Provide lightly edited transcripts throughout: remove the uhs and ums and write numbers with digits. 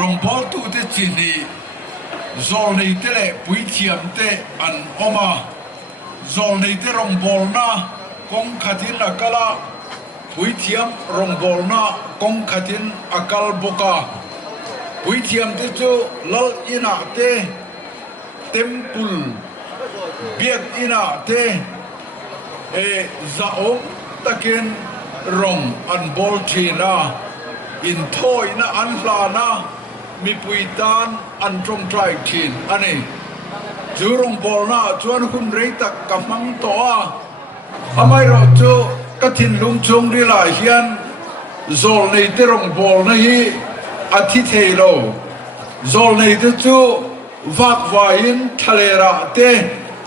รองบอลตูเตจินีโซลในเตเลปุยเทียมเตอันออกมาโซลในเตรองบอลนะกงขัดินอักลาปุยเทียมรองบอลนะกงขัดินอักลบุกาปุยเทียมเตจูลลอินาเตเต็มปุลเบียกอินาเตจะอมตะเกียนรองอันบอลทีนะอินทอยนะอันลานะมีปุยตานอันตรงใจทีนอันนี้จูรองบอลนะชวนคุณเรตักกับมังตัวทำไมเราจูกระถินลุงชงดีลาเฮียนโซลในเตรองบอลนี่อาทิตย์เฮโลโซลในเตจูวักวายินทะเลระเต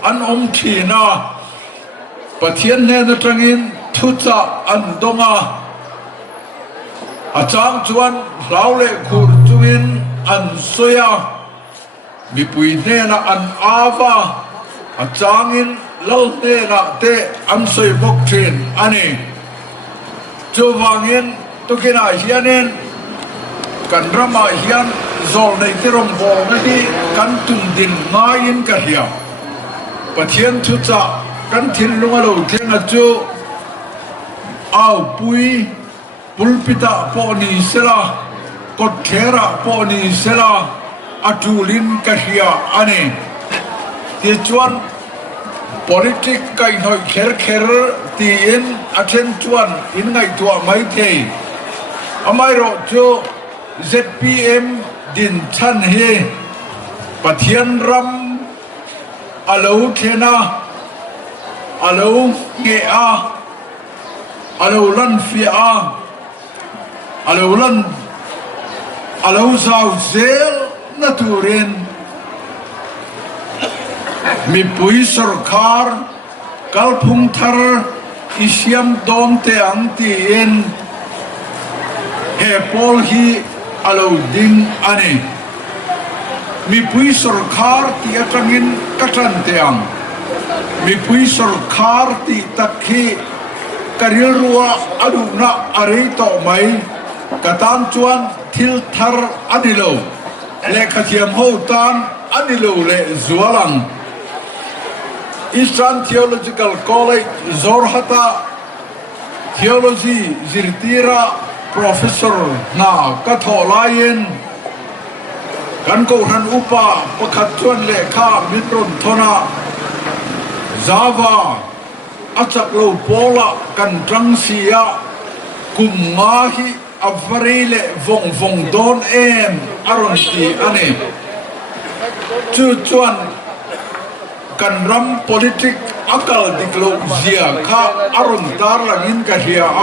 อันอมทีนะปะเทียนเนนตรังินทุจ่าอันดงอาจารย์ชวนเราเล่ขุดจุวินอันสวยมีปุยเนนอันอาวาอาจารย์อินเล่าเนนเตอันสวยบกเทนอันนี้จูวังอินตุกินาเฮียนินกันรำมาเฮียนโซลในที่รองบอลนี่กันตุนดินง่ายินกันเหี่ยวปะเทียนทุจ่ากันทิ้งลงเราเทียนจูเอาปุยปุลปิตาปอนีเสลากดเทระปอนีเสลาอัจูลินกันเหี่ยวอันนี้ที่ชวน politic กันหน่อยเคร์ที่อินอัเชนชวนอินไงตัวไม่เทอเมริกาจู ZPM ดินชันเฮปะเทียนรำอาลูเทนาอาลูเงอาอาลูลันฟิอาอาลูลันอาลูซาวเซลนัตูเรนมีปุยสรคาร์กัลพุงทาร์อิเชียมดอนเตอังตีเอ็นเฮปอลฮีอาลูดิงอันนี้มีปุยสรคาร์ที่อัตรังินกัตันเตียงมีปุยสรคาร์ที่ตักฮีกริลรัวอดุนาอะไรต่อไหมกตันจวนทิลทาร์อันนี้โลเลขเทียมหูตันอันนี้โลเลจวลัง Eastern Theological College Zorhata Theology Zirtira Professor na Katholayenกันกูทันอุปาประคัดชวนเลขามิตรนทนาจาวาอาจักโลโปละกันจังเสียกุมงาฮิอัฟรีเลวงโดนเอ็มอารอนตีอันนี้จูชวนกันรำ politic อักลดิกโลเซียข้าอารอนตาร์ลังอินกันเฮียอ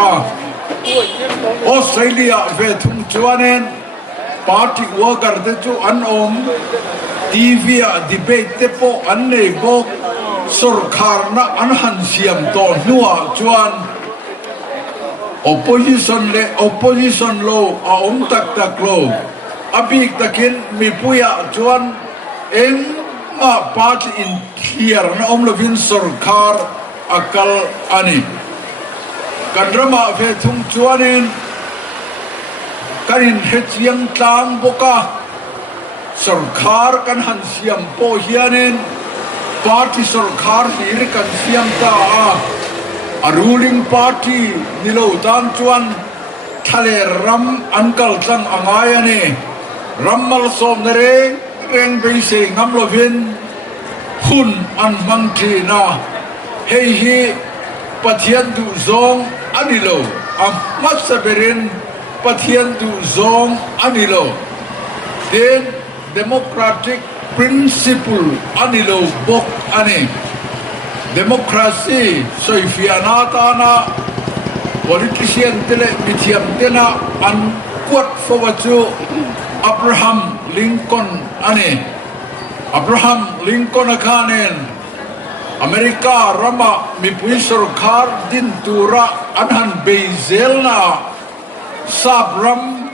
อสเตรเลียเวทุมชวนเองปาร์ตี้วัวกันเตจูอันอมทีวีดีเบตเตปอันเนบกสุรคาร์นะอันหันเสียมตอนนัวจวน opposition เล opposition โลอาอมตักโลอภิกตะกินมีปุยจวนเอ็งมาปาร์ตี้อินเทียร์นะอมลวินสุรคาร์อักลอันนี้กันรำมาเวทุมจวนเองกันเห็นเหตุยังตามบกาสุรคาร์กันหันเสียมโปเฮียนินปาร์ตี้สุรคาร์ฮีรกันเสียมตาruling party นิโลตันจวนทะเลรำอันกัลจังอ่างายนี่รำมัลสมเนเรงไปเสงงำลวินหุ่นอันมังทีนาเฮีปะเทียนดูซองอันนิโลมัสเบรินปะเทียนดูซองอันนิโลเดน democratic principle อันนิโลบกอันนี้demokrasi soifianatana politician tele mithiam tena an kuat fawaju Abraham Lincoln ane Abraham Lincoln akanen America rama mi puisor khar din tura anhan bezelna sabram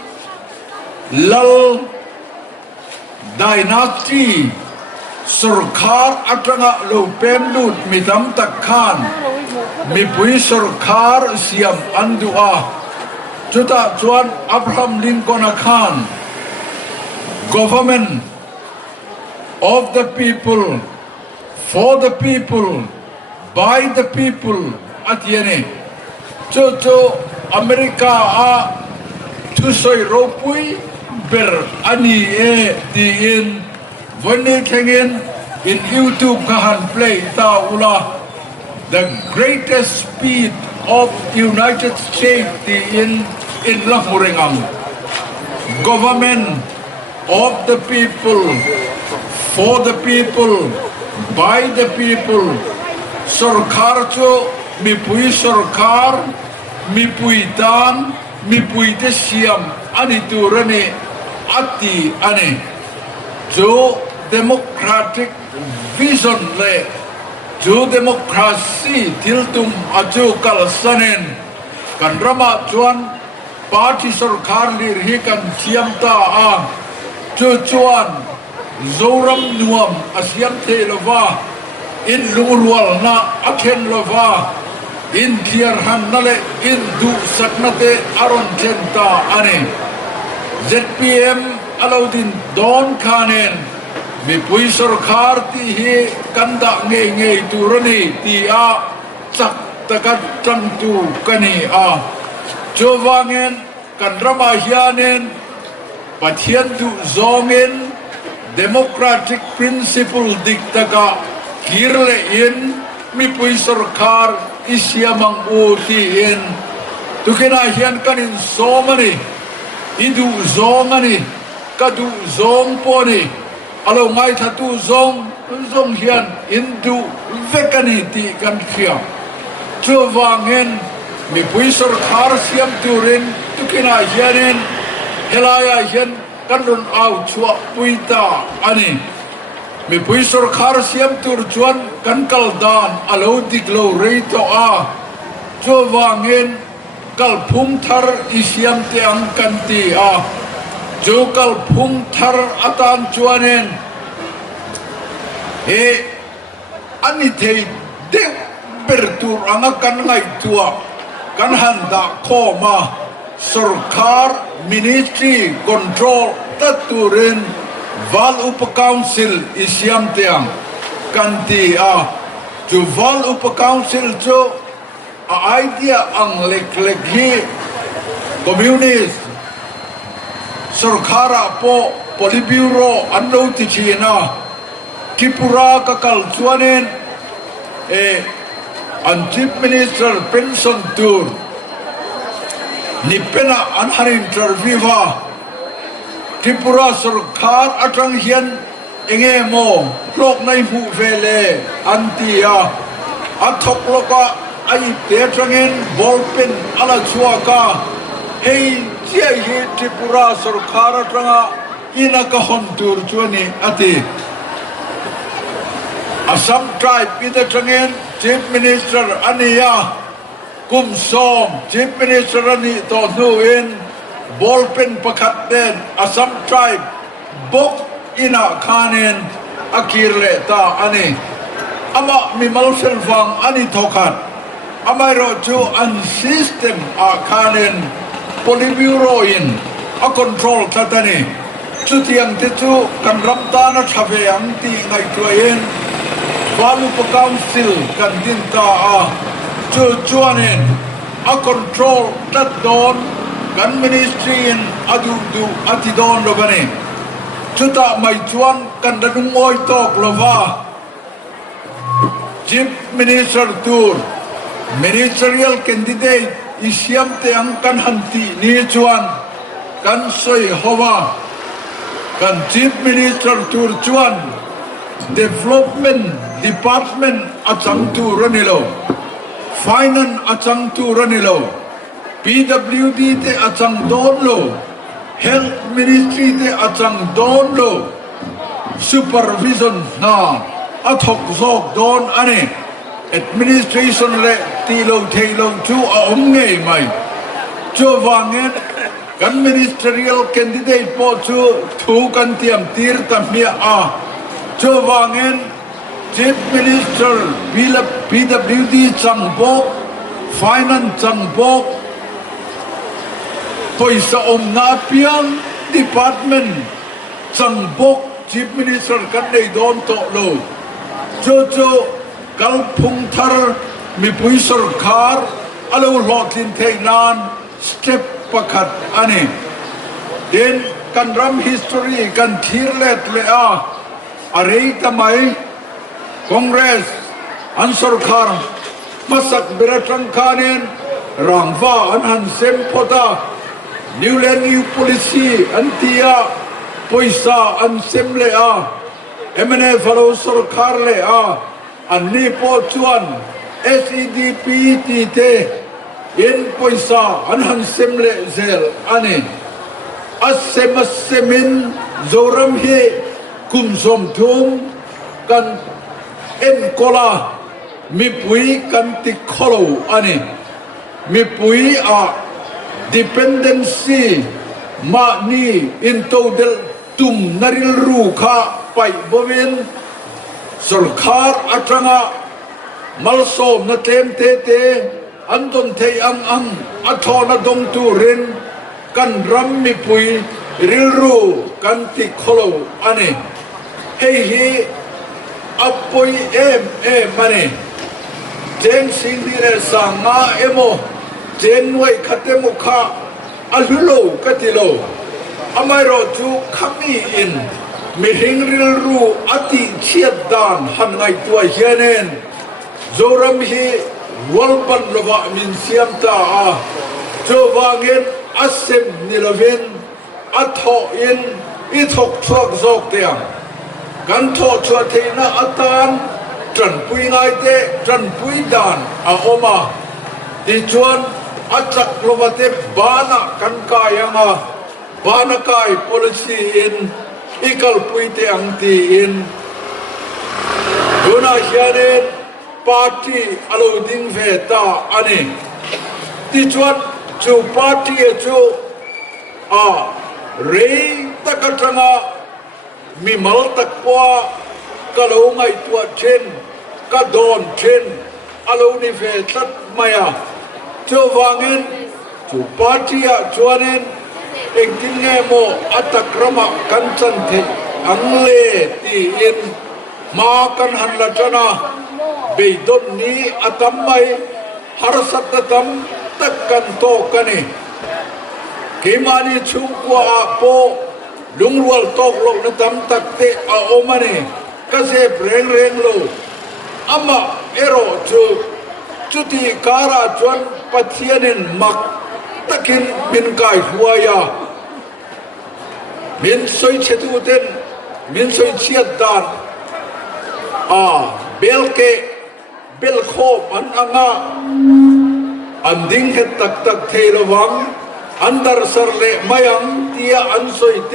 lal dynasty सरकार अटंगा लोपेंडुट मिदम तखान मिपुई सरकार सियम अंदुआ जुता जुआन Abraham Lincoln Khan government of the people, for the people, by the people at yene. Cho America tu soi ropui ber ani di in vani kengen in YouTube kahan play ta ula the greatest speed of United States di in Lahmuringam. Government of the people, for the people, by the people. Sarkar cho mipui sarkar, mipui dan, mipui te siam ani turane ati ane. Jo democratic vision le, jo democracy tiltum ajo kalsanen kan rama chuan party sarkar lirhi kan siam ta jo chuan zoram nuam asiam te lova in lurwal na akhen lova in clear han nale in du saknate aron chenta ane ZPM alaudin don khanen mi pui sarkar ti hi kanda nge turani ti a chak takat chantu kani jowangen kan rama hianen pathian du zongen democratic principle diktaka kirle in mi pui sarkar isiamang uti in tukina hian kanin somani idu zongani kadu zong poni alo ngai thatu zong hian indu vekani ti kan khia chuwangen mi pui sarkar siam turin tukina hianin helaya hian kanun au chua puita ani mi pui sarkar siam tur chuan kan kaldan alo diklo reito chuwangen kalphung thar isiam te ang kanti jo kalphung thar atan chuanen ani thei de bertur anga kan ngai tua kan handa khoma sarkar ministry control taturin val up council isiam teang kanti jo val up council jo idea ang lek hi communist sarkara po politburo anlo ti china kipura kakal chuanen an chief minister pension tour nipena anharin interviewa Tripura sarkar atang hian enge mo lok nai hu vele antia athok loka ai te tangin bolpen ala chuaka hei chia hi Tripura sarkar atanga ina ka hontur chuani ati Assam tribe ida tangin chief minister ania kumsom chief minister ani to nuin ballpen pakhat den Assam tribe bok ina khanen akirle ta ani ama mimal selvang ani thokat amairo chu an system khanen politburo in a control tatani chu tiang te chu kan ramta na thave ang ti ngai tuain valu pa council kan din ta chu chuanen a control tat don kan ministry in adu atidon lobane chuta mai chuan kan danung oi tok lova chief minister tour ministerial candidate isiam te ang kan hanti ni chuan kan soi howa kan chief minister tour chuan development department achang tu ranilo finance achang tu ranilo PWD te achang don lo, health ministry te achang don lo, supervision na athok zok don ane, administration le tilo telo chu ngay mai, chu wangen kan ministerial candidate po chu thu kan tiam tir tamia chu wangen chief minister PWD changbok, finance changbok poisa na piang department จังบก Chief Minister กันได้โดนโตโลโจโจกัลพุงทาร์มีปุยสุรคาร์อาลูหลอดลินเทนานสเต็ปประคัดอันนี้เดินกันรำ history กันทีร์เล็ดเลยอะไรทำไมคอนเกรสอันสุรคาร์มาสักเบรตังคานินร่างฟ้าอันหันเซมพอตานิวเลนนิว policy อันที่ปุยซาอันเซมเลยฟาโลสุรคาร์เลยอันนี้พอชวน SEDP ที่เตอินปุยซาอันหันเซมเลยเซลอันนี้อัสเซมัสเซมินโจรัมเฮคุมสมทุมกันเอ็นโคลามีปุยกันติดโคลอันนี้มีปุยdependency มานี่อินโตเดลตุมนาริลรูข้าไปบริเวณสุรคาร์อัตรงะมัลโซมนาเทมเตเตอันตนเทยังอัทอนาดงตูเรนกันรัมมีปุยริลรูกันติโคโลอันนี้เฮีอัปปุยมันนี่เจนสิงดีเรสังมาโมเจนไว้ขัดมุขะอัลโลกัติโลอเมริกาขมีอินมีหิงริลรูอติเชียดดานหันไงตัวเฮียนนโจรัมฮีวอลบันลวะมินเซียมตาโจวางินอัสเซมนิลเวนอัทออินอิทอกทรอกจอกเตียงกันทอชัวเทนะอัตานจันปุยไงเตจันปุยดานโอมาดิจวนอัจฉริยะเตบานะกันกายังบานกาย policy อินอีกลปุยเตอังตีอินดูน่าเชียนปาร์ตี้อโลดิงเวตาอันนี้ดิจวนจูปาร์ตี้จูเรย์ตะกัตงะมีมัลตักปัวกะโลงไงตัวเช่นกะโดนเช่นอโลนิเฟตัดมายาจูวางินจูปาร์ตี้จวนนินเองกินเงโมอัตกรมกันสันเทอังเลตีอินมากันหันละจนะเบยดนนี้อัตมไม่ฮาร์สัตตัมตักกันโตกันนี่เกมานีชุกว่าโปลุงรัวตกลงในตำตักเตะโอมานีก็เสพเร่งโลอามาเอโรจุดที่การาจวนปัจเจียนินมักตะกินมินกายหัวยามินสวยเชตุเตนมินสวยเชียดดานเบลเกเบลโคมันอันดิ้งเหตุตักเทระวังอันดาร์สร์เลมายังที่อันสวยเต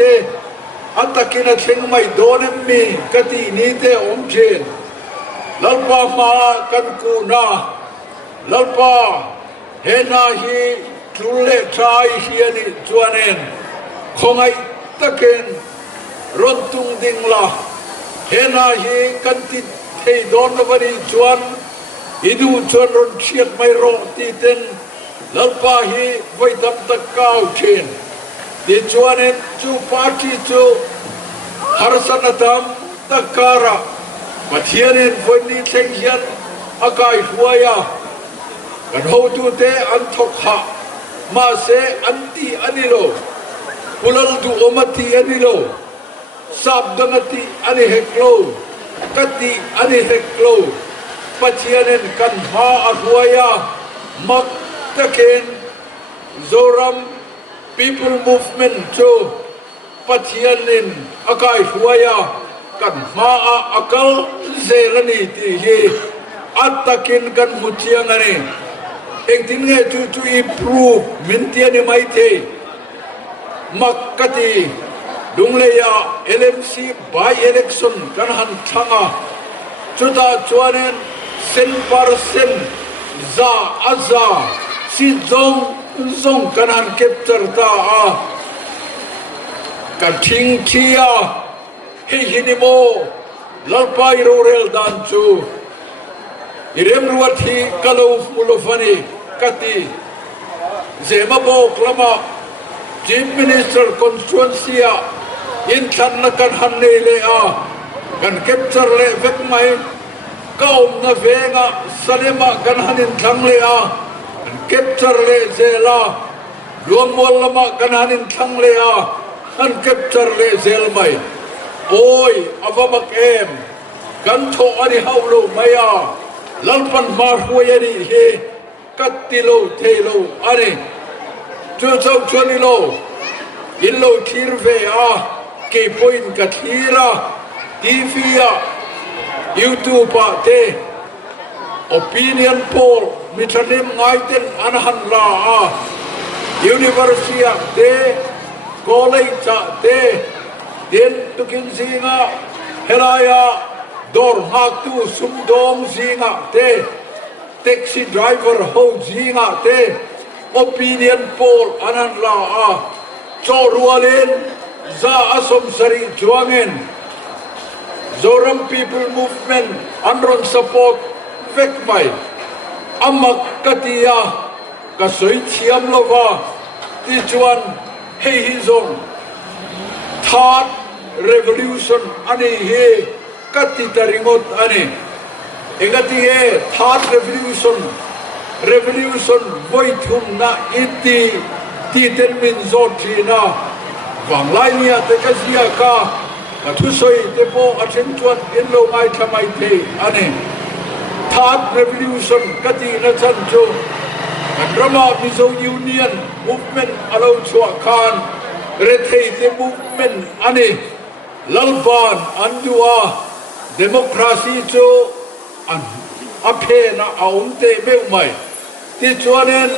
อัตกินเชงไม่โดนมีกตินี้เตอมเชนลลปามากันกูนาลลปาเฮนาฮีจุเลชายเฮียนิจวนเองคงไอตะเกนรถตุงดิงลาเฮนาฮีกันติเทโดนวันนี้จวนอิดูจวนรถเชียดไม่รอตีเต็นลลปาฮีไว้ดับตะก้าวเชนดิจวนเองจูปาร์ตี้จูฮาร์สันตัมตะการะปัทเฮียนวันนี้เชงเฮียนอากาศหัวยากันหูตูเตอันทกหะมาเสอันตีอันนี้โลปุลลดูอมตีอันนี้โลสับดังตีอันนี้เฮกโลกัตีอันนี้เฮกโลปัจเจียนกันหาอักวายามักตะเคนโซรัม people movement โจปัจเจียนอากาศหัวยากันหาอักลเซลนีตีเฮอัตตะเคนกันมุเชียงอันนี้เองทิ้งเงจูimprove มินเตียนี่ไม่เทมักกติดุงเลยา LMC by election กันหันช่างจุดจวน10% za aza si zongกันหันเก็บจัรตากันทิ้งเทียให้หินิโมลลปายโรเรลดันจูอิเรมรัวทีกะลูฟมุลฟันีกติเซมาโบกลมา Chief Minister Constituency อินทันนักันฮันนี่เลยกันเก็บจรเลยเวกไม่ก้าวนาเวงสลิมากันฮันินทั้งเลยกันเก็บจรเลยเซลารวมวลมากันฮันินทั้งเลยกันเก็บจรเลยเซลไม่โอ้ยอวมักเอ็มกันโทอันนี้เฮาโลไม่ลัลปันมาหัวยันเฮกัตติโลเทโลอันนี้จูเจ้าชวนิโลอินโลทีร์เวเก็บพอยน์กัทีระทีวียูทูบเตopinion poll มิตรนิมไงเต็นอันหันลาuniversity เต college เตเดินตุกินสิงะเฮรายาดอร์ฮักตูสุมดองสิงะเต taxi driver โฮสิงะเต opinion poll อันหันลาโจรัวเลนซาอสมสริจวงเงินZoram people movement andron support vek mai amak katia ka soi thiam lova ti chuan hei hi zong third revolution ani he kati taringot ani engati he third revolution voi thum na iti ti ten min zo thina wanglai nia te ka sia kaทุสอยเตโปอาเชนชวนอินโลไมทำไมเทอันนี้ทัด revolution กตินัชันโจกันรมามิโซยูเนียน movement อารมณ์ชัวคานเรทเฮเต movement อันนี้ลัลบานอันดัว democracy โจอันอเพนะเอาเตเมื่อไม่ที่ชวนเอง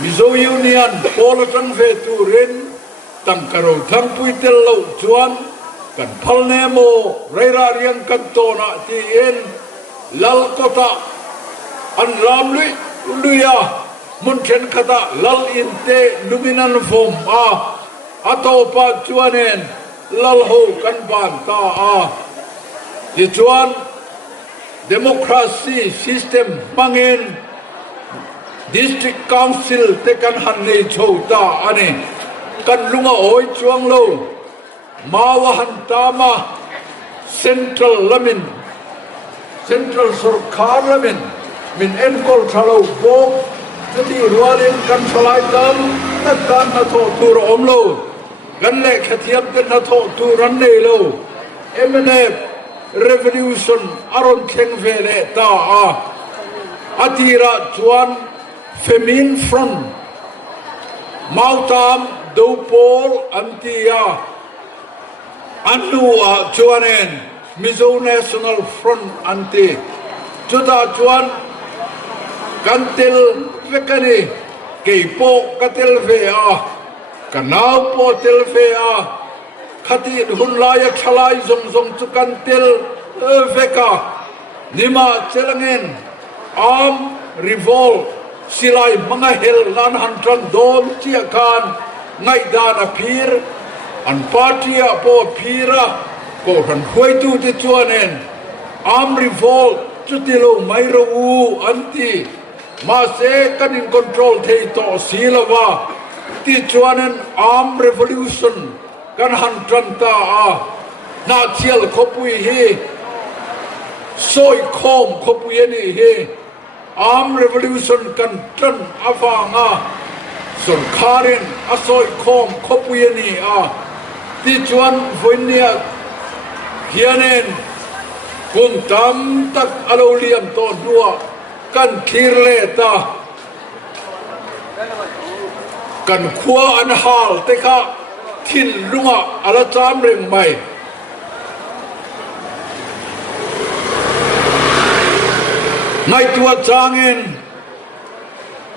มิโซยูเนียนโพลตันเฟตูเรนตั้งกระโดดทั้งปุยเตลโลชวนกันพัลเนโมไรราเรียงกันโตนะที่เอ็นลัลกตะอันรามลุยมุนเชนคตะลัลอินเตลูมินันฟอมอัตโตปัจจุบันเองลัลโฮกันบานตาที่จวน democracy system บังเอิญ district council เตกันหันในโชตาอันนี้กันลุงโอยจวงโลมาวันตามา central lamin central สุรคาร์lamin มินเอ็นกอลทะเลโบกที่รัวเรียนกันสลายดำนักการนัทโตตูรอมโลกันเล็กขเทียมกันนัทโตตูรันเนโลเอ็มเนฟ revolution อารมณ์เข่งเวเลตาอาทิระจวนเฟมินฟรอนมาตามดูโพลอันตีอันนูจวนเองมิโซ National Front อันตีจุดจวนกันเตลเวกันนี่เกี่ยโปกันเตลเวียกันน้าวโปเตลเวียขัดหุ่นลายฉลายจงจุกันเตลเวกานิมาเจลังเงินอาร์มรีโวลสิไลมังเฮลลันฮันทรันโดนเจียกันไงดานอพีร์อันปาร์ตี้โปพีระก็ทันหวยตูที่จวนเองอาร์มรีโวลจุดที่เราไม่รู้อันที่มาเสกันอินคอนโทรลที่ต่อสีละว่าที่จวนเองอาร์มรีโวลูชันกันหันจันตานาเชียลขบุยเฮซอยคอมขบุยนี่เฮอาร์มรีโวลูชันกันจันอาฟังส่วนคารินซอยคอมขบุยนี่ที่จวนวันนี้เฮียนเองกุมตามตักอโลเลียมต้นดัวกันคีร์เลตากันขวาอันฮาลเตคะทินลุงอาลาจามเริงไม่ในตัวจางเอง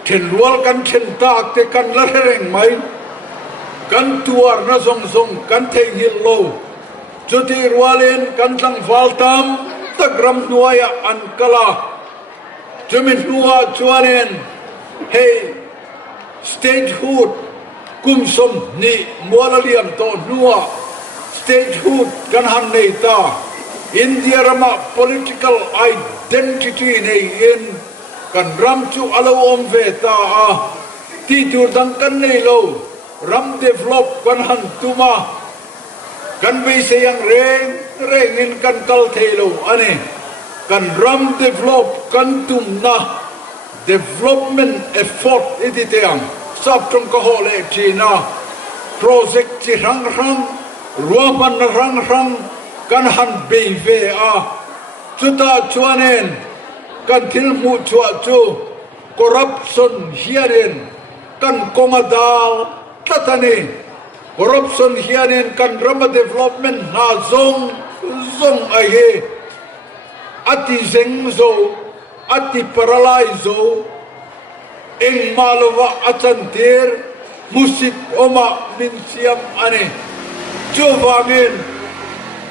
เห็นวัวกันเห็นตากเตกันละเริงไม่กันตัวน่าสงกันเทหิลโลจุดที่รัวเล่นกันตั้งฟัลตามตะกรำนัวยอันกลาจุมินัวจวนเล่นเฮ้สเตจฮูดกุมสมนี่มัวละเลียมตัวนัวสเตจฮูดกันหันในตาอินเดียรมา political identity ในอินกันรำจูอลาวอมเวตาที่จูดังกันในโลรำ develop กันหันตุมา กันไม่เสียงเร่งเงินกันกัลเทโลอันนี้กันรัม develop กันตุ่มนะ development effort อิติเตียงสับตรงก็โหเลจีนะโปรเจกต์ที่รังรวมกันรังกันหันเบยเวอาจุดตาชวนเองกันทิลมุชัวจูcorruption เฮียเองกันกงดาลตัดนี่ corruption เฮียเองกันรัม development น่าซงไอเฮอติเซงโซอติปราไลโซเอ็งมาลวะอาจันเทอร์มุสิตอมามินเซียมอันนี้จูวางิน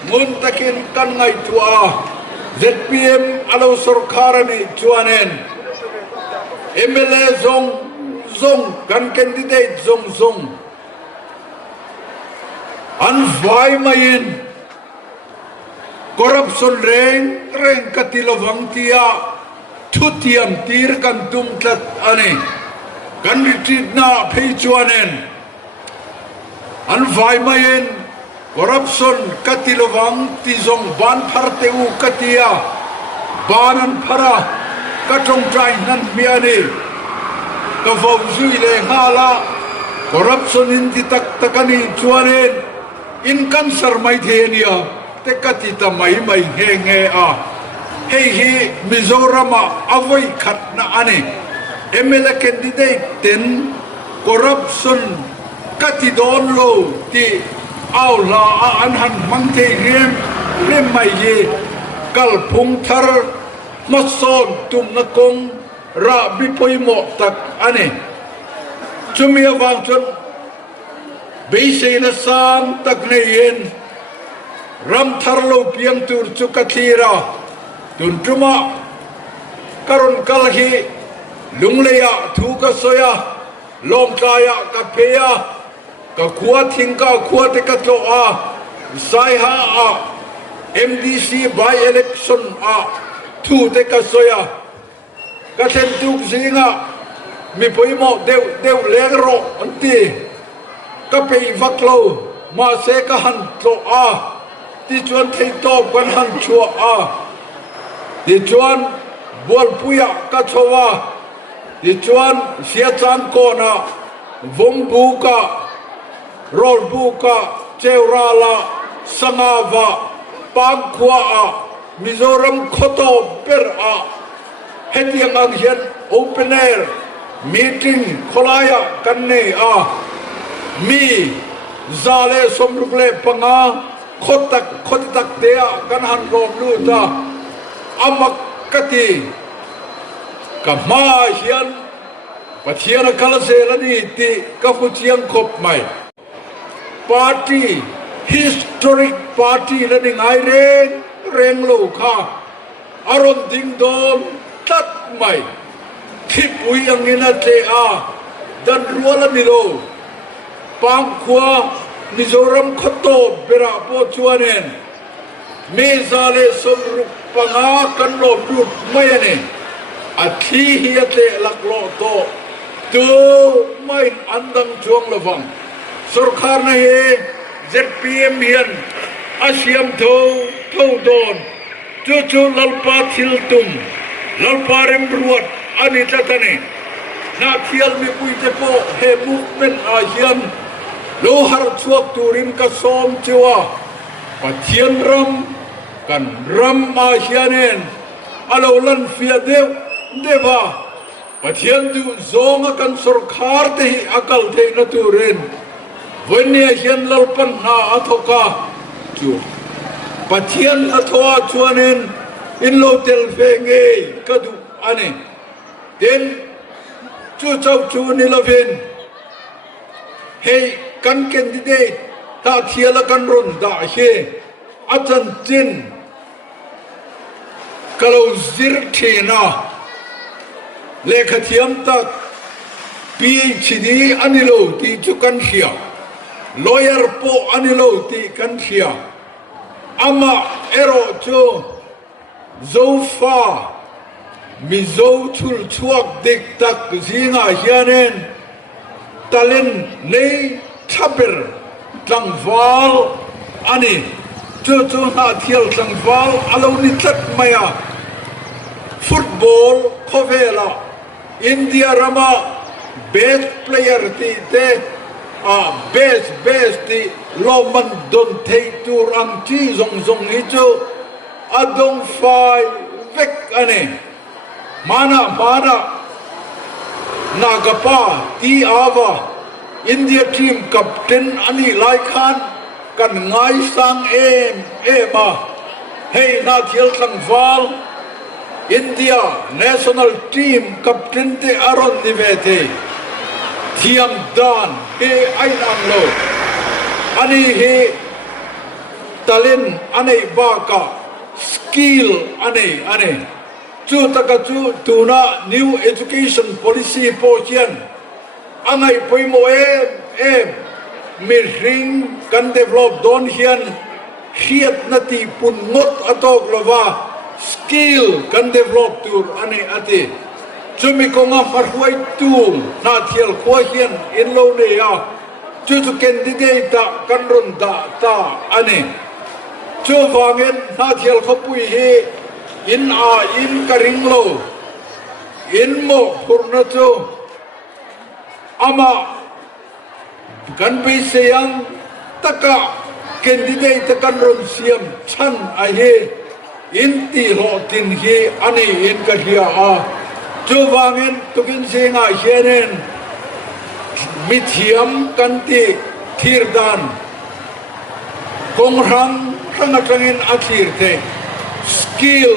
มุนตะกินกันไงตัว ZPM อาลูสุรคารานีจวนเอง MLA ซงกันแคนดิเดตซงอันไฟมายินcorruption เร่งกติลวังที่อาทุติยมตีร์กันตุมตัดอันนี้กันริทิดนาเพย์จวนเองอันไฟมายินcorruption กติลวังที่ซงบานพาร์เตอูกติยาบานันพาระกระทงใจนั้นมีอันนี้ก็ฟาวซุยเลงฮาลา corruption อินที่ตักนี้จวนเองอินกันสร์ไม่เทียนียแต่กติตาไม่เฮงอาเฮีมิโซรามาอวัยขัดนะอันนี้MLA candidate เต็น corruption กติโดนโลที่เอาลาอันหันมังเทเรียมไม่เยกัลพุงทาร์มาสอนตุมนักงราบิปอยหมดตักอันนี้จุมีอวังจนเบสเนสามตักเนียนรัมทาร์โลเพียงตูร์จุกทีระตุนจุมาการุนกัลฮีลุงเลียทูกสอยาลมกายะกับเพียกับขวดทิ้งกับขวดกับโตอาไซฮาMDC by election ทูเตกับสอยากับเซนตุกซิงมีพอยโมเดวเลงโรอันตีกับไปวักโลมาเสกหันโตที่ชวนไทยตบกันหันชัวที่ชวนบอลปุยกัชวาที่ชวนเสียจันโกนะวงบุกะโรลบุกะเจวราลาสังาวะปังขวามิโซรัมขโตเปรเฮติยังเห็นโอเปนเอร์มีติ้งขลายกันเนมีซาเลสมรุกเลปังขดตักเดียกันหันรอนลูตาอามักกติกับมาเฮียนปัจเจียนคาลเซลนี่ที่กับผู้เชียงคบใหม่ปาร์ตี้ historic party และนี่ไงเร่งลูกค่ะอารมณ์ดิ้งดมตัดใหม่ที่ปุยยังเงินเตะดันรัวละนิโลปังขวามิโซรัมขโตเบราโปชวนเองเมซาเลสมรุปังกันโลดุดไม่เนี่ยอาทิเฮียเตะลักโลโตตัวไม่อันดังช่วงละฟังสุรคาร์นเฮ ZPM เฮียนอาเซียมโตโดนจู่ๆลัลปาทิลตุมลัลปาเร็มรวดอันนี้จะทำเนี่ยนาเทียลมีปุยเตโปเฮมุกเป็นอาเฮียนโลหะชวกตูริมกัสอมจัวปัจเจียนรัมกันรัมอาเฮียนเองอาลูลันฟิอาเดวะปัจเจียนดูซองกันสุรคาร์เตหิอักลเทนตูรินวันนี้เฮียนลัลปันนาอัทกาจัวปัจเจียนอัทวาชวนเองอินโลเทลเฟงเอกระดูอันนี้เดินจู่เจ้าจูนิลเวนเฮกันแคนดิเดตตาเทียละกันรุนดาเฮอาจารย์จินกะโลซิร์เทนาเลขาธิการตัก PhD อันนี้โลที่จุกันเขีย lawyer โปอันนี้โลที่กันเขียอามาเอโรจูโซฟามิโซทุลชวกเด็กตักซิงาเฮียนนตะเลนในทับเบอร์ตังวาล อันนี้จู่ๆHnahthial Thanzauvaอาลูนิทัดไม่อะฟุตบอลโคเวล่าอินเดียรามาเบสเพลเยอร์ที่เตเบสที่โลมันโดนเทตูรังที่ซงฮิจูอดงไฟเวกอันนี้มานะนากาปาตีอาวาอินเดียทีมกัปตันอันนี้ไล่ขันกันง่ายสังมาให้Hnahthial Thanzauvaอินเดีย national team กับทีมที่อารอนนิเวศเทียมดานเฮไอนังโลอันนี้เฮตาลินอันนี้บากาสกิลอันนี้จู่ตะกจู่ตูน่า new education policy โปรเจนอันนี้ไปโมมีริงกัน develop ดอนเฮียนเขียดนาทีปุ่นงดอตอกลว่าสกิลกัน develop ตัวอันนี้จู่มีกองอาฟาร์ไว้ตูHnahthialขวาเฮียนอินโลเนียจู่แคนดิเดตกันรุนตาอันนี้จู่ฟังเงินHnahthialขบุยเฮอินกระริงโลอินโมพูร์นจู่อามากันไปเสียงตะกะแคนดิเดตกันรุนเสียมชันไอเฮอินตีโหตินเฮอันนี้อินกะเฮียจู่ฟังเงินตุกินเสียงเฮียนมิเทียมกันตีทีร์ดานกงรังจังอินอาทีร์เตสกิล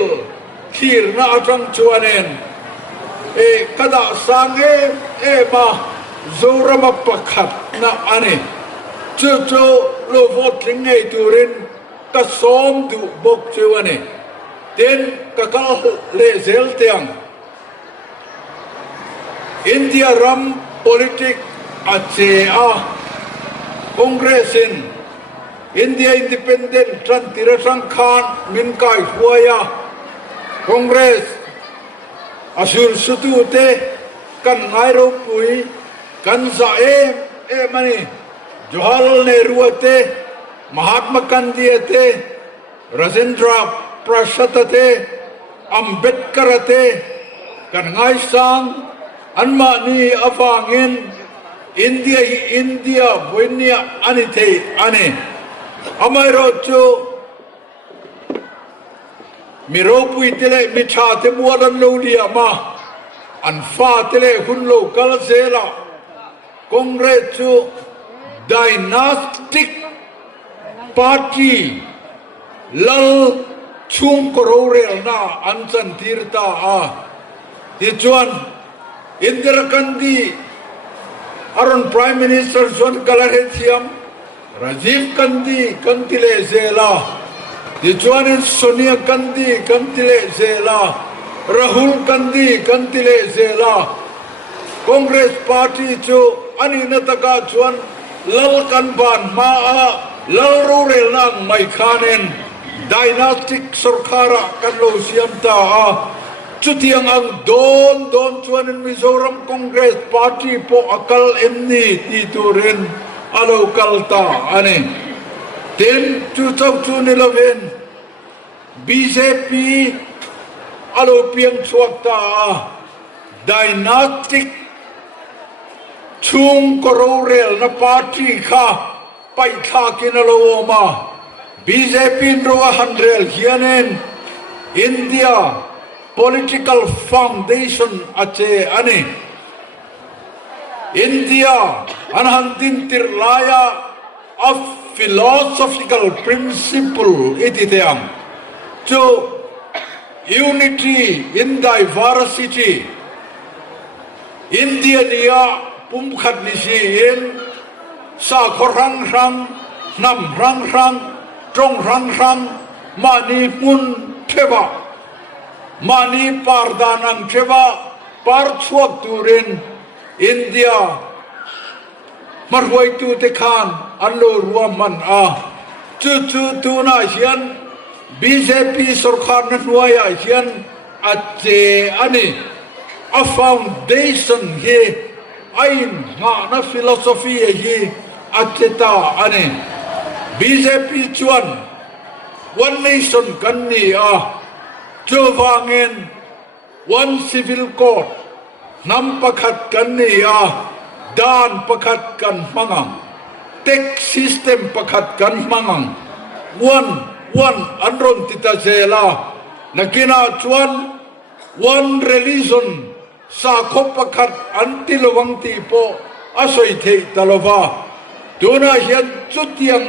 ทีร์น่าจังชวนกระดาษสังมาZora mapakat na ane, cucu lo voting ay turin kasom du bok cuane, den kakal lezel tiang. India ram politik Aceh Kongresin, India Independent Trantira Sangkhan Minkai Huaya, Kongres Asur Sutute kan ngairo pui. Kan sa mani Jawaharlal Nehru ate Mahatma Gandhi ate Rajendra Prasad ate Ambedkar ate kan ngai sang anma ni avangin India buinia anite ane amai rocho miropu itile mitha te bualan lo dia ma anfa tele hun lo kal sela Congress dynastic party lal chung kororel na ansan tirta tichuan Indira Gandhi aron Prime Minister John Kalarhethiam Rajiv Gandhi kantile zela tichuan Sonia Gandhi kantile zela Rahul Gandhi kantile zela Congress Party chu ani nataka chuan lal kan ban lal rurel nang mai khanen dynastic sarkara kan lo siam ta chutiang ang don chuan in Mizoram Congress Party po akal emni ti turin alo kalta ani ten 2011 BJP alo piang chuak ta dynastic chung kororel na party kha pai tha kinalo ma BJP ro 100 hianen India political foundation ache ani India anhantin tirlaya of philosophical principle ititeam to unity in diversity India niya pumkhat nisiin sa korang nam rang trong rang mani mun theba mani pardanang theba parchuak turin India marhuai tu te khan anlo ruaman chu tu na hian BJP sarkar na nuaya hian ache ani a foundation he ain nga na philosophy he ateta ane BJP ชวนone nation กันนี่เจอวางเงิน one civil code นำประคัดกันนี่ด้านประคัดกันมังtech system ประคัดกันมังoneอันรนติตาเจลานักนาชวน one religion สาคบประคัดอันติลวังตีโปอาศัยเทตลวาตัวน่าเห็นจุดยัง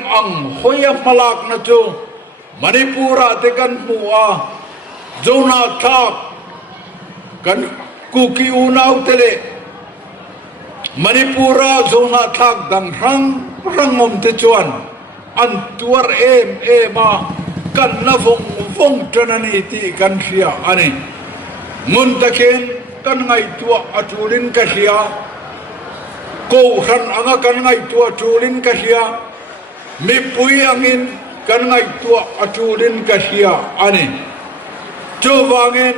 หอยมาลากนะจูมณิปุระเตกันมัวโจนาทักกันกุกิอูนาวเตเลมณิปุระโจนาทักดังรังมเตจวนอันตัวมากันนวงจนันติกันเสียอันนี้มุนตะเคนกันไงตัวอจูลินกันเสียกูขันอ่างกันไงตัวจูลินกันเสียมีปุยอังินกันไงตัวอจูลินกันเสียอันนี้จูวางิน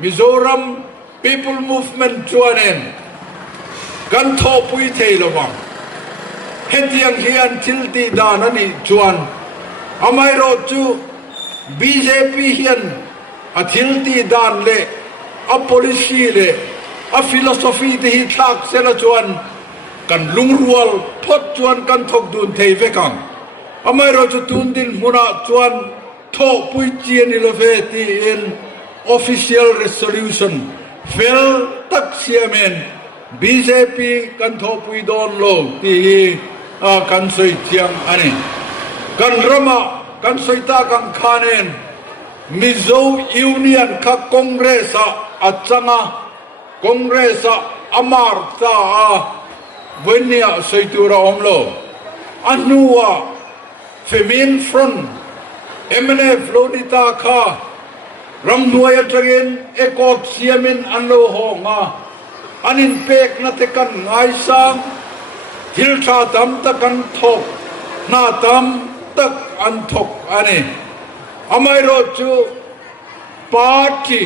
มิโซรัม People Movement จวนเองกันทอปุยเทลวังเฮ็ดยังเฮียนทิลตีดานันนี่จวนอาไม่รอจู BJP เฮียนอทิลตีดานเล่อ policy เล่อ philosophy ที่ฮิตลักเสละจวนกันลุงรัวพดจวนกันทกดุนเทเวกังอาไม่รอจูตุนดินมุนาจวนทอปุยเจียนิลเวตีอิน official resolution fail ตักเสียเมน BJP กันทอปุยดอนโลที่กันสวยเจียงอันนี้กันรำกันสวยตากันคานินมิโซยูเนียนข้าคอนเกรสอาจารย์คอนเกรสอามาร์ตาวันนี้สวยตัวเราอมโลอันนัวเฟมินฟรอนMNF โลนิตาข้ารำนวยจังเงินเอกอเสียมินอันโลหงอันนี้เป็กนัดกันไงสังทิลชาตามตะกันทกนาตามตะอันทกอันนี้อาไม่รอจูปาร์ตี้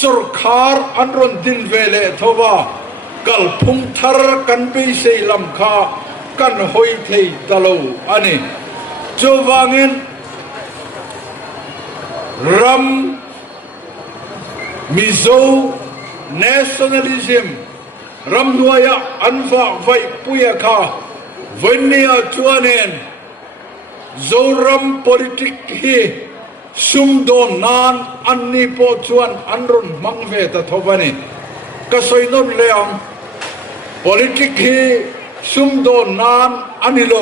สุรคาร์อันรอนดินเวเลทว่ากัลพุงทาร์กันไปเซลัมคากันหอยเทยตะลูอันนี้จูวางินรัมมิโซNationalism รำนวยอันฟ้าไฟปุยข้าวันนี้ชวนเองโจรำ politic ฮีซุ่มโดนนานอันนี้พอชวนอันรุนมังเวตทวันนี้ก็สวยนุ่นเลี้ยง politic ฮีซุ่มโดนนานอันนี้โล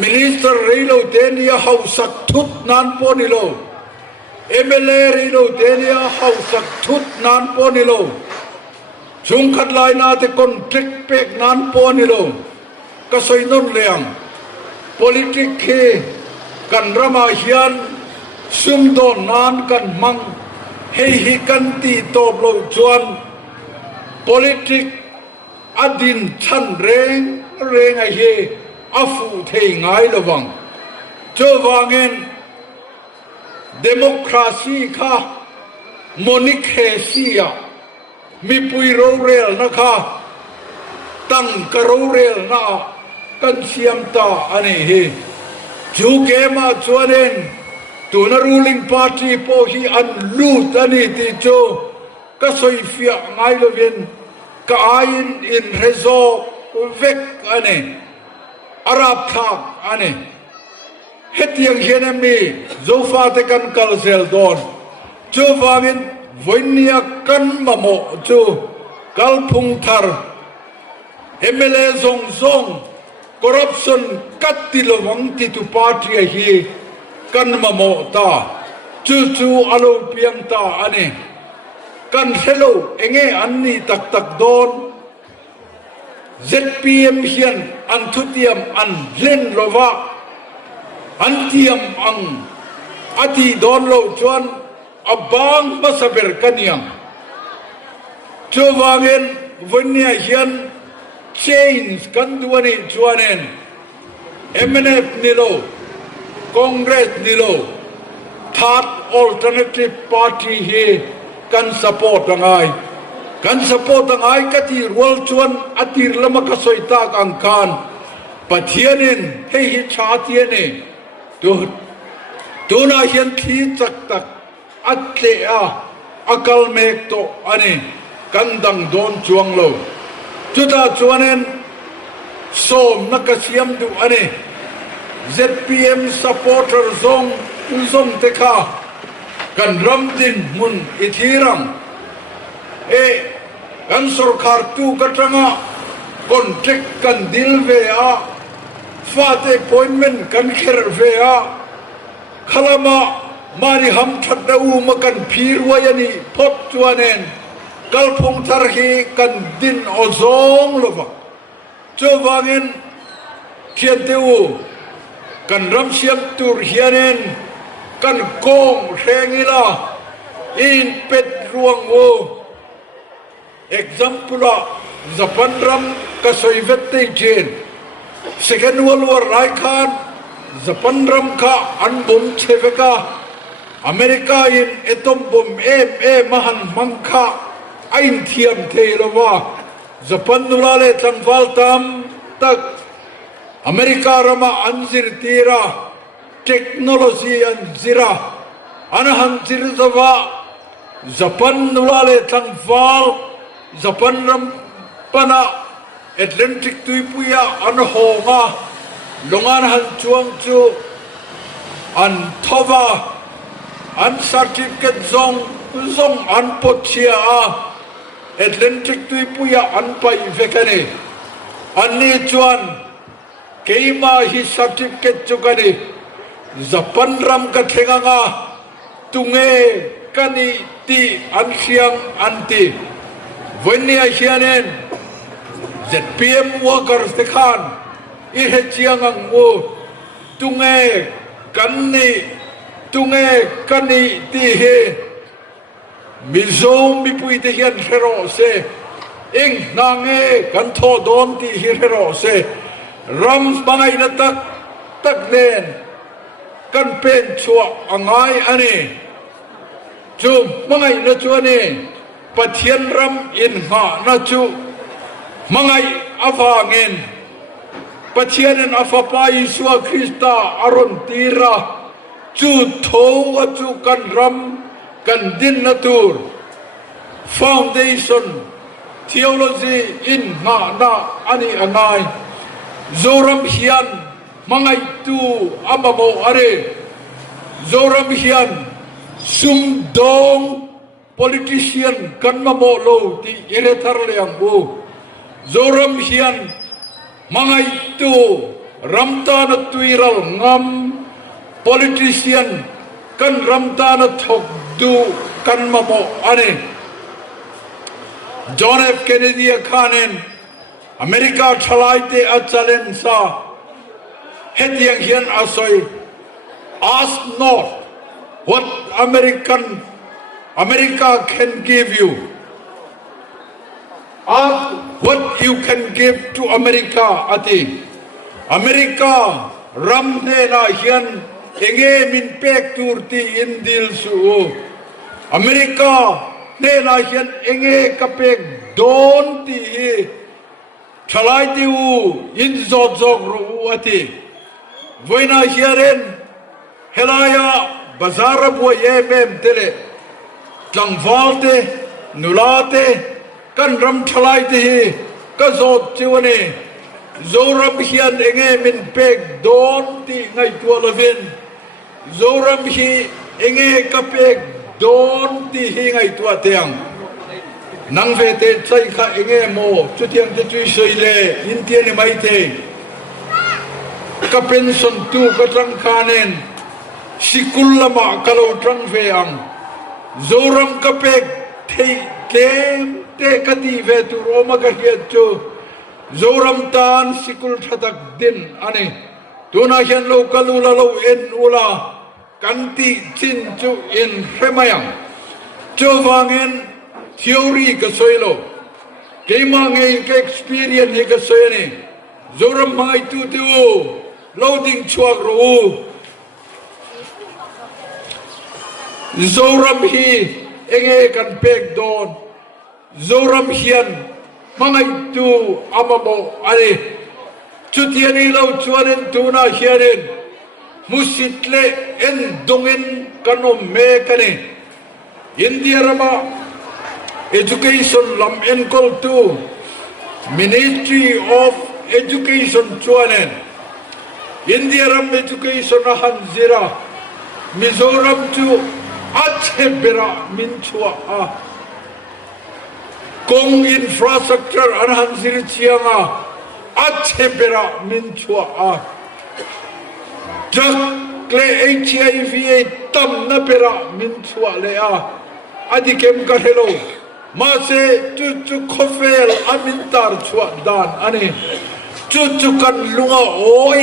Minister เรื่องเดียนี่เขาสักทุกนานพอนี่โลMLA รีโนเดเนียเขาสักทุดนานปอนิโลชุงขัดลายนาเตคนทริกเป็กนานปอนิโลก็สวยนุ่นเลียง politic กันรำมาเฮียนซุ่มโดนนานกันมังให้ฮิกันตีโตบโลจวน politic อดินชันเรงไอเฮอาฟูเทงไงระวังเจ้าวางเงินdemocracy ค่ะ monocracy มีปุยโรเรลนะคะตั้งกระโรเรลนะกันเสียมตาอันนี้จูเกมาชวนเองตัวนัก ruling party พอฮีอันลูดอันนี้ที่โจก็สวยเฟียไงเลวินก็อายินอินเรโซเวกอันนี้อาราบทักอันนี้เฮตียงเฮนมีโจฟาเตกันกัลเซลดอนโจฟามินวันนี้กันมาโมโจกัลพุงทาร์MLA ซงcorruption กัดติลวังติตุปาร์ตี้ฮีกันมาโมตาจูอารมณ์เพียงตาอันนี้กันเซโลเองอันนี้ตักโดน ZPM เฮียนอันทุติยมอันเล่นโลวะอันเทียมอังอธิดอนโลจวนอบางมาสเปรกันยังจูวางเงินวันนี้เฮียน change กันตัวนี้จวนเอง MNF นิโล Congress นิโล Third Alternative Party เฮกัน support ต่างไงกัน support ต่างไงก็ที่รัวจวนอธิรลมกสอยตากังคาน ปะเทียนินให้ฮิชาเทียนตัวนาเฮียนทีจักตักอัตเลอาอัลเมกโตอันนี้กันดังโดนจวงโลจุดาจวนเองโสมนักเสียมดูอันนี้ ZPM supporter zongเตคากันรำดินมุนอิทีรังกันสุรคาร์ตูกัตงะคนเช็คกันดิลเวียฟาเตปอยเมนกันเคอร์เวียขลามาริฮัมทัดดาวมากันพีรวยันีพบจวนเองกัลพงทาร์ฮีกันดินอซองลบจวางเงินเทียนเตวกันรำเสียมตูร์เฮียนเองกันโกงแรงลาอินเป็ดรวงโอ example Japan ram ka Soviet chen second world war rai khan Japan ram ka an bom cheveka America in atom bomb mahan mangkha ain thiam theilawa Japan nulale tangwal tam tak America rama anzir tira technology anzira anahan zirzawa Japan nulale tangwal Japan ram pana Atlantic tuipuya an honga longan han chuang chu an thova an certificate zong an pochia Atlantic tuipuya an pai vekane an ni chuan keima hi certificate chu kani Japan ram ka thenganga tunge kani ti an siang anti Vanya hianen ZPM workers te khan I he chiang ang wo tunge kani ti he mizom mi pui te hian hero se ing nange kan tho don ti hi hero se ram bangai na tak len kan pen chua angai ani chu bangai na chu ani Pathian ram in ha na chu mangai avangin Pathian in afapa Yeshua Krista aron tira chu tho chu kan ram kan din natur foundation theology in ha na ani angai zoram hian mangai tu amamo are zoram hian sum dong politician kan mamo lo ti iretar leang bu zoram hian mangai tu ramta na tuiral ngam politician kan ramta na thok du kan mamo ane John F Kennedy khanen America thalai te a challenge sa hetiang hian asoi ask not what America can give you. Ask what you can give to America ati. America ramne na hian enge min pek turti indil su. America ne na hian enge kapek don ti thalai ti u in zog ru ati. Voina hiaren helaya bazar bu yemem tele. Tlangvalte, nulate, kan ram thalai te hi, ka zot chiwane, zoram hian enge min pek don ti ngai tua lavin, zoram hi enge ka pek don ti hi ngai tua teang. Nang ve te chai kha enge mo, chu tiang te chui soi le, in tian ni mai te. Ka pension tu ka trang khanen, sikul lama kalau trang ve ang. Zoram kapek te kati ve tu roma ka hiat chu zoram tan sikul thatak din ani tuna hian lo kalula lo en ula kanti chin chu in hemayang chu wangin theory ka soilo keima nge ke experience he ka soyani zoram mai tu loading chuak ro Zoram hi enge kan pek don Zoram hian mangai tu amamo ani จุดที่นี่เราชวนเอ็นตูน่าเฮียนมุสิตเล่เอ็นดงเอ็นกันอมเมกันนี่อินเดียรามา education ลำเอ็นกอลตู Ministry of Education ชวนเอ็นอินเดียรัม education หันซิระมิโซรัมจูอัจฉริยะมินชัวกง infrastructure อันหันซิริเชียงอัจฉริยะมินชัวจักเล HIV ตั้มนับระมินชัวเลยอดีเข้มกันเฮโลมาเสจุคอฟเฟลอามินตาร์ชัวดานอันนี้จุกันลุงโอ้ย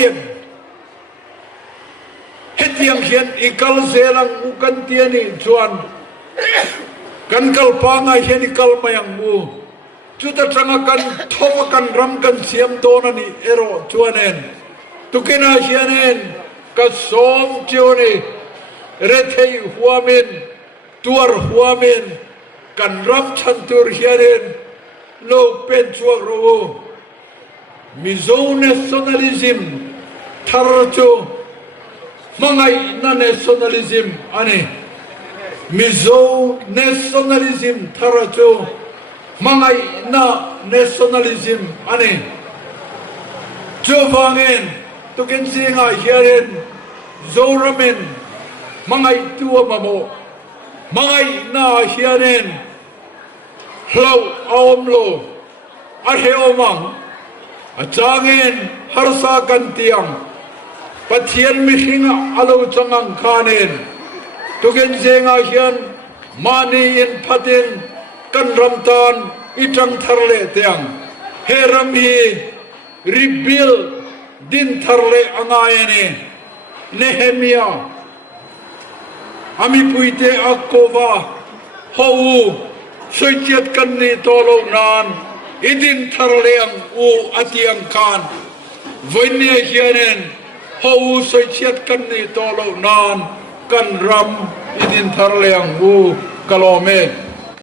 เฮตียงเขียนอีกลเซลังอุกันเตียนี่ชวนกันกลปางเฮียนอีกลมายังมูจุดจังกันทบกันรำกันเสียมโตนันนี่เอโรชวนเองตุกินาเฮียนเองก็สมเจียวนี่เรทเฮหัวมินตัวหัวมินกันรำชันตัวเฮียนเองโลกเป็นชัวรู้มิโซเนชั่นแนลิซึมทาร์จูมังไงนั่น nationalism อันนี้มิโซ nationalism ทาร์จูมังไงนั่น nationalism อันนี้จูฟังเองตุกินสิงห์เฮียนโซรามินมังไงตัวมาโมมังไงน่าเฮียนเราเอาอมโลอาเฮอมังอาจารย์เองฮาร์ซากันเตียงปัจเจียนมิหิงอาลูจังอังคานินตุกินเซงอาเฮียนมานีอินพัดินกันรำตานอิจังทาร์เลเตียงเฮรัมฮีรีบิลดินทาร์เลอังไงนี่เนเฮมียาอามิปุยเตอักโกวาฮูสวยเจียดกันนี่โตโลนานอิดินทาร์เลอังอูอติอังคานวันนี้เฮียนฮูสวยเจียดกันนี่โตโลนานกันรำอิดินทาร์เลอังอูกะโลเม